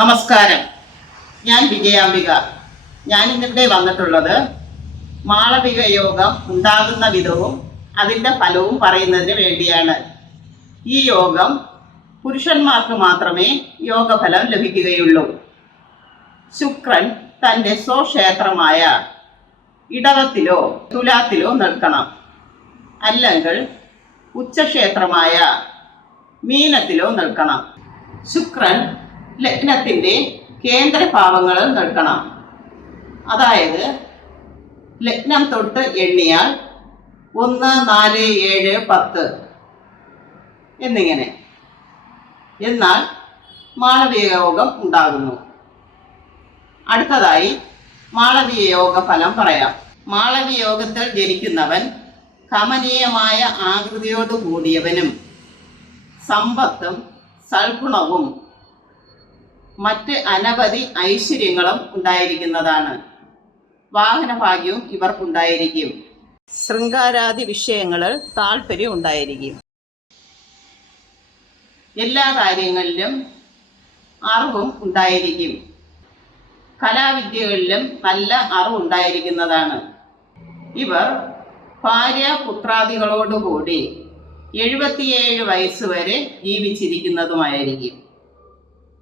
നമസ്കാരം, ഞാൻ വിജയാംബിക. ഞാൻ ഇന്നിവിടെ വന്നിട്ടുള്ളത് മാളവിക യോഗം ഉണ്ടാകുന്ന വിധവും അതിൻ്റെ ഫലവും പറയുന്നതിന് വേണ്ടിയാണ്. ഈ യോഗം പുരുഷന്മാർക്ക് മാത്രമേ യോഗഫലം ലഭിക്കുകയുള്ളൂ. ശുക്രൻ തൻ്റെ സ്വക്ഷേത്രമായ ഇടവത്തിലോ തുലാത്തിലോ നിൽക്കണം, അല്ലെങ്കിൽ ഉച്ചക്ഷേത്രമായ മീനത്തിലോ നിൽക്കണം. ശുക്രൻ ലഗ്നത്തിൻ്റെ കേന്ദ്രഭാവങ്ങളിൽ നിൽക്കണം. അതായത് ലഗ്നം തൊട്ട് എണ്ണിയാൽ 1, 4, 7, 10 എന്നിങ്ങനെ. എന്നാൽ മാളവിക യോഗം ഉണ്ടാകുന്നു. അടുത്തതായി മാളവിക യോഗ ഫലം പറയാം. മാളവിക യോഗത്തിൽ ജനിക്കുന്നവൻ കമനീയമായ ആകൃതിയോട് കൂടിയവനും സമ്പത്തും സൽഗുണവും മറ്റ് അനവധി ഐശ്വര്യങ്ങളും ഉണ്ടായിരിക്കുന്നതാണ്. വാഹനഭാഗ്യവും ഇവർക്കുണ്ടായിരിക്കും. ശൃംഗാരാദി വിഷയങ്ങളിൽ താല്പര്യം ഉണ്ടായിരിക്കും. എല്ലാ കാര്യങ്ങളിലും അറിവും ഉണ്ടായിരിക്കും. കലാവിദ്യകളിലും നല്ല അറിവുണ്ടായിരിക്കുന്നതാണ്. ഇവർ ഭാര്യ പുത്രാദികളോടുകൂടി 77 വയസ്സ് വരെ ജീവിച്ചിരിക്കുന്നതുമായിരിക്കും.